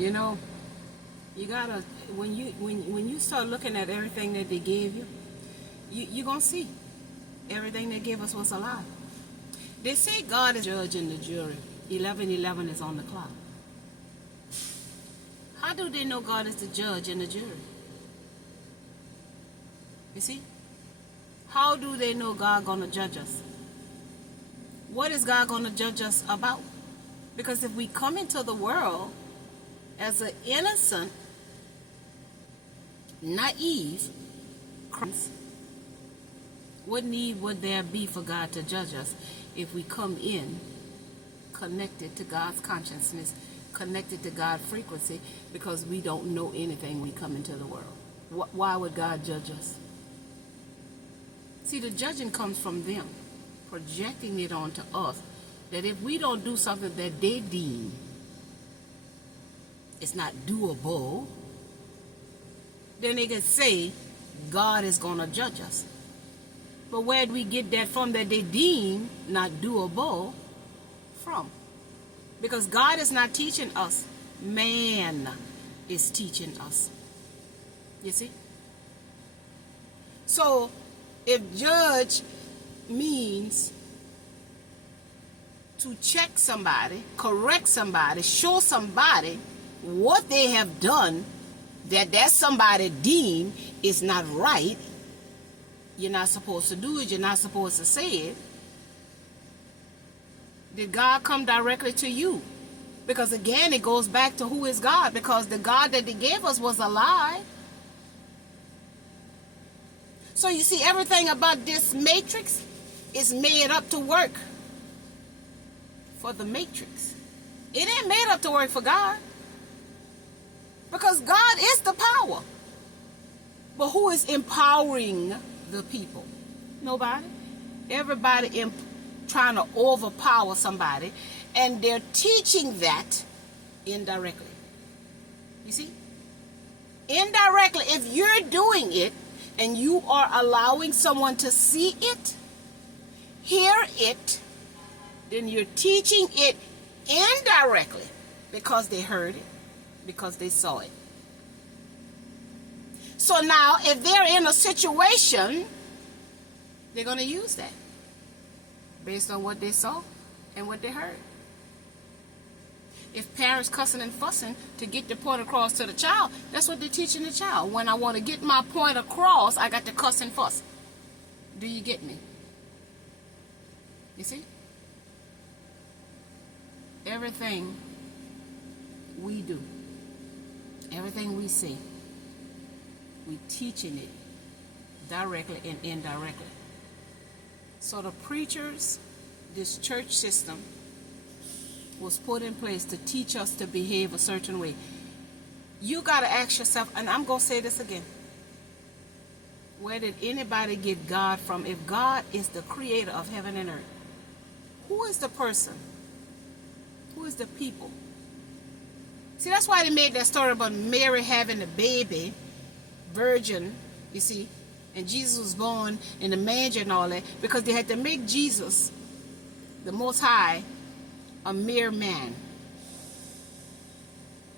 You know, you gotta when you start looking at everything that they gave you, you're gonna see everything they gave us was a lie. They say God is judge and the jury. 11:11 is on the clock. How do they know God is the judge and the jury? You see? How do they know God gonna judge us? What is God gonna judge us about? Because if we come into the world as an innocent, naive, what need would there be for God to judge us if we come in connected to God's consciousness, connected to God's frequency, because we don't know anything when we come into the world? Why would God judge us? See, the judging comes from them, projecting it onto us, that if we don't do something that they deem is not doable, then they can say God is going to judge us. But where do we get that from, that they deem not doable, from? Because God is not teaching us. Man is teaching us. You see? So, if judge means to check somebody, correct somebody, show somebody what they have done that somebody deem is not right, you're not supposed to do it, you're not supposed to say it. Did God come directly to you? Because again, it goes back to who is God, because the God that they gave us was a lie. So you see, everything about this matrix is made up to work for the matrix. It ain't made up to work for God. Because God is the power. But who is empowering the people? Nobody. Everybody trying to overpower somebody, and they're teaching that indirectly. You see? Indirectly, if you're doing it and you are allowing someone to see it, hear it, then you're teaching it indirectly because they heard it, because they saw it. So now, if they're in a situation, they're going to use that based on what they saw and what they heard. If parents cussing and fussing to get the point across to the child, that's what they're teaching the child. When I want to get my point across, I got to cuss and fuss. Do you get me? You see? Everything we do, everything we say, we teaching it directly and indirectly. So the preachers, this church system, was put in place to teach us to behave a certain way. You got to ask yourself, and I'm going to say this again, where did anybody get God from? If God is the creator of heaven and earth, who is the person? Who is the people? See, that's why they made that story about Mary having a baby, virgin, you see, and Jesus was born in the manger and all that, because they had to make Jesus, the Most High, a mere man.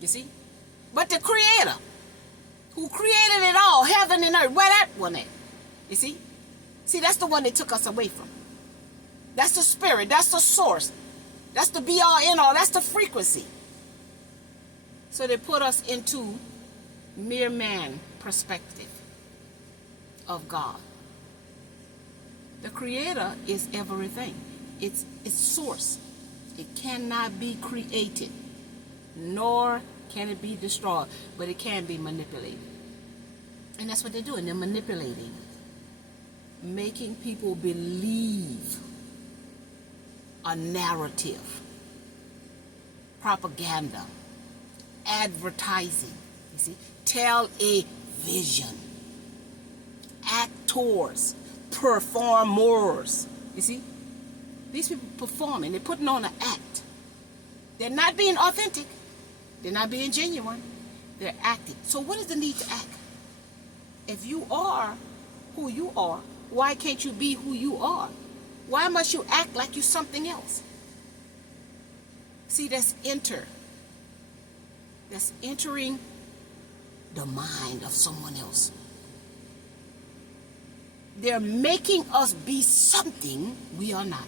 You see? But the creator, who created it all, heaven and earth, where that one at? You see? See, that's the one they took us away from. That's the spirit, that's the source, that's the be all end all, that's the frequency. So they put us into mere man perspective of God. The creator is everything. It's source. It cannot be created, nor can it be destroyed, but it can be manipulated. And that's what they're doing. They're manipulating, making people believe a narrative, propaganda, advertising, you see, tell a vision, actors, performers, you see. These people performing, they're putting on an act. They're not being authentic. They're not being genuine. They're acting. So what is the need to act? If you are who you are, why can't you be who you are? Why must you act like you're something else? See, that's that's entering the mind of someone else. They're making us be something we are not.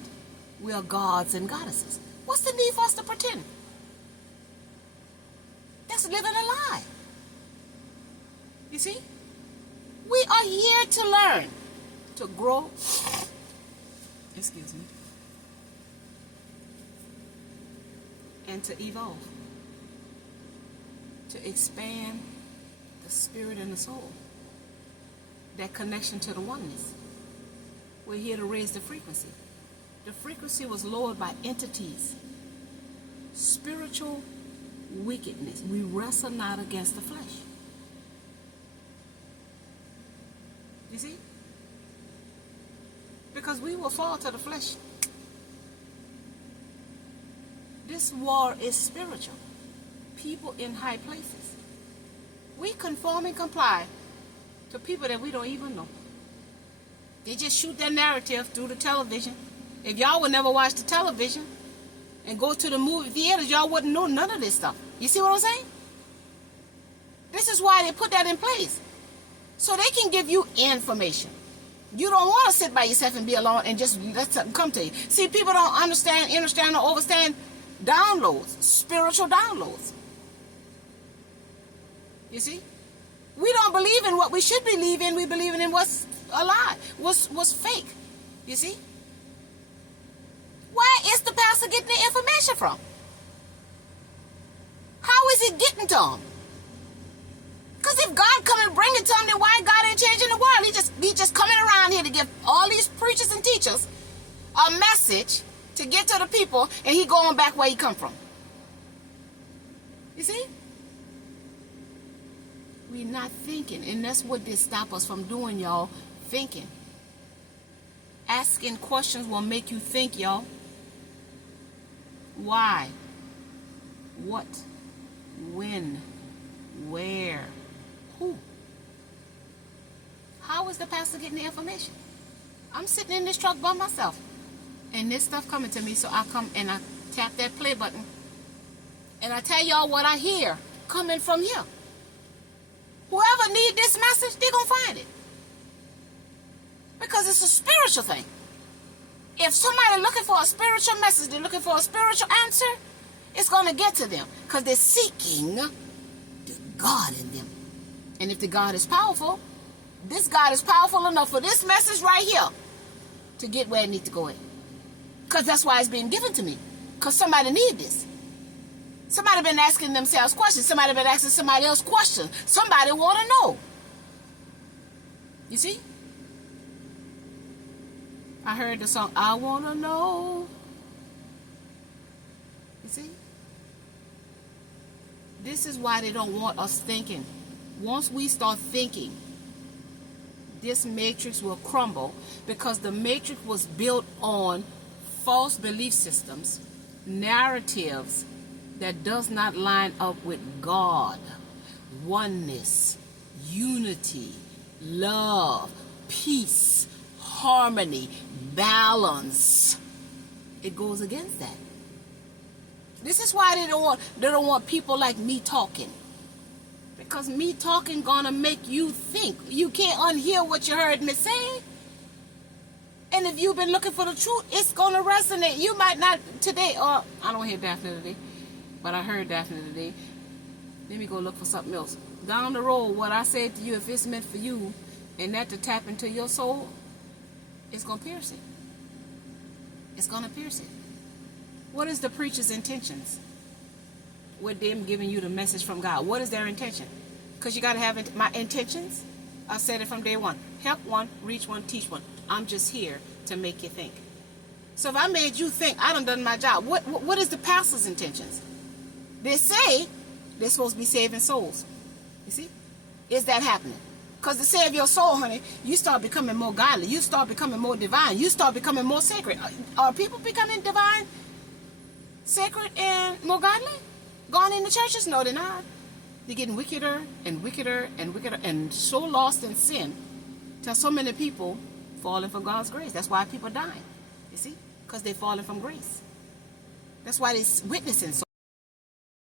We are gods and goddesses. What's the need for us to pretend? That's living a lie. You see? We are here to learn, to grow. Excuse me. And to evolve. To expand the spirit and the soul. That connection to the oneness. We're here to raise the frequency. The frequency was lowered by entities. Spiritual wickedness. We wrestle not against the flesh. You see? Because we will fall to the flesh. This war is spiritual. People in high places. We conform and comply to people that we don't even know. They just shoot their narrative through the television. If y'all would never watch the television and go to the movie theaters, y'all wouldn't know none of this stuff. You see what I'm saying? This is why they put that in place. So they can give you information. You don't want to sit by yourself and be alone and just let something come to you. See, people don't understand or overstand downloads, spiritual downloads. You see? We don't believe in what we should believe in. We believe in what's a lie, what's fake. You see? Where is the pastor getting the information from? How is he getting to them? Because if God come and bring it to him, then why God ain't changing the world? He just coming around here to give all these preachers and teachers a message to get to the people, and he going back where he come from. You see? We're not thinking, and that's what they stop us from doing, y'all. Thinking. Asking questions will make you think, y'all. Why? What? When? Where? Who? How is the pastor getting the information? I'm sitting in this truck by myself, and this stuff coming to me, so I come and I tap that play button, and I tell y'all what I hear coming from here. Whoever need this message, they're going to find it. Because it's a spiritual thing. If somebody looking for a spiritual message, they're looking for a spiritual answer, it's going to get to them. Because they're seeking the God in them. And if the God is powerful, this God is powerful enough for this message right here to get where it needs to go in. Because that's why it's being given to me. Because somebody need this. Somebody been asking themselves questions. Somebody been asking somebody else questions. Somebody want to know. You see? I heard the song, I want to know. You see? This is why they don't want us thinking. Once we start thinking, this matrix will crumble, because the matrix was built on false belief systems, narratives that does not line up with God, oneness, unity, love, peace, harmony, balance. It goes against that. This is why they don't want people like me talking. Because me talking gonna make you think. You can't unhear what you heard me say. And if you've been looking for the truth, it's gonna resonate. You might not today, or I don't hear Daphne today, but I heard Daphne today. Let me go look for something else. Down the road, what I said to you, if it's meant for you, and that to tap into your soul, it's gonna pierce it. It's gonna pierce it. What is the preacher's intentions with them giving you the message from God? What is their intention? Because you got to have my intentions. I said it from day one. Help one, reach one, teach one. I'm just here to make you think. So if I made you think, I done my job. What is the pastor's intentions? They say they're supposed to be saving souls. You see? Is that happening? Because to save your soul, honey, you start becoming more godly. You start becoming more divine. You start becoming more sacred. Are people becoming divine, sacred, and more godly? Gone in the churches? No, they're not. They're getting wickeder and wickeder and wickeder and so lost in sin till so many people falling from God's grace. That's why people are dying. You see? Because they're falling from grace. That's why they're witnessing so